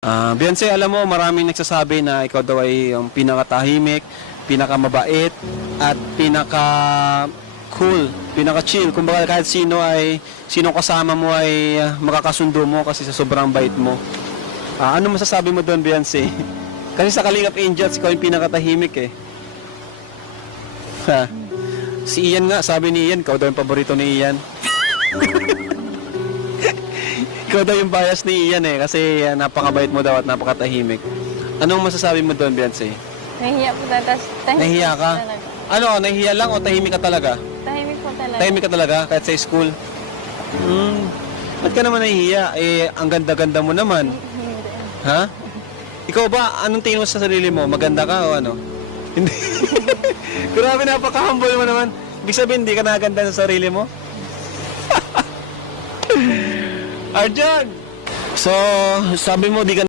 Beyonce, alam mo, maraming nagsasabi na ikaw daw ay yung pinakatahimik, pinakamabait, at pinaka-cool, pinaka-chill. Kumbaga kahit sino kasama mo ay makakasundo mo kasi sa sobrang bait mo. Ano masasabi mo doon, Beyonce? Kasi sa Kalingap Angels, ikaw yung pinakatahimik eh. Ha? Si Ian nga, sabi ni Ian, ikaw daw yung paborito ni Ian. Ikaw daw yung bias ni Ian eh, kasi napakabait mo daw at napakatahimik. Anong masasabi mo doon, Beyonce? Nahihiya po talaga. Nahihiya ka? Talaga. Ano, nahihiya lang o tahimik ka talaga? Tahimik po talaga. Tahimik ka talaga, kahit sa school? Ba't ka naman nahihiya? Eh, ang ganda-ganda mo naman. Hindi. Ha? Ikaw ba, anong tingin mo sa sarili mo? Maganda ka o ano? Hindi. Grabe, napaka-humble mo naman. Ibig sabihin, hindi ka naganda sa sarili mo? Arjan! So, sabi mo, di ka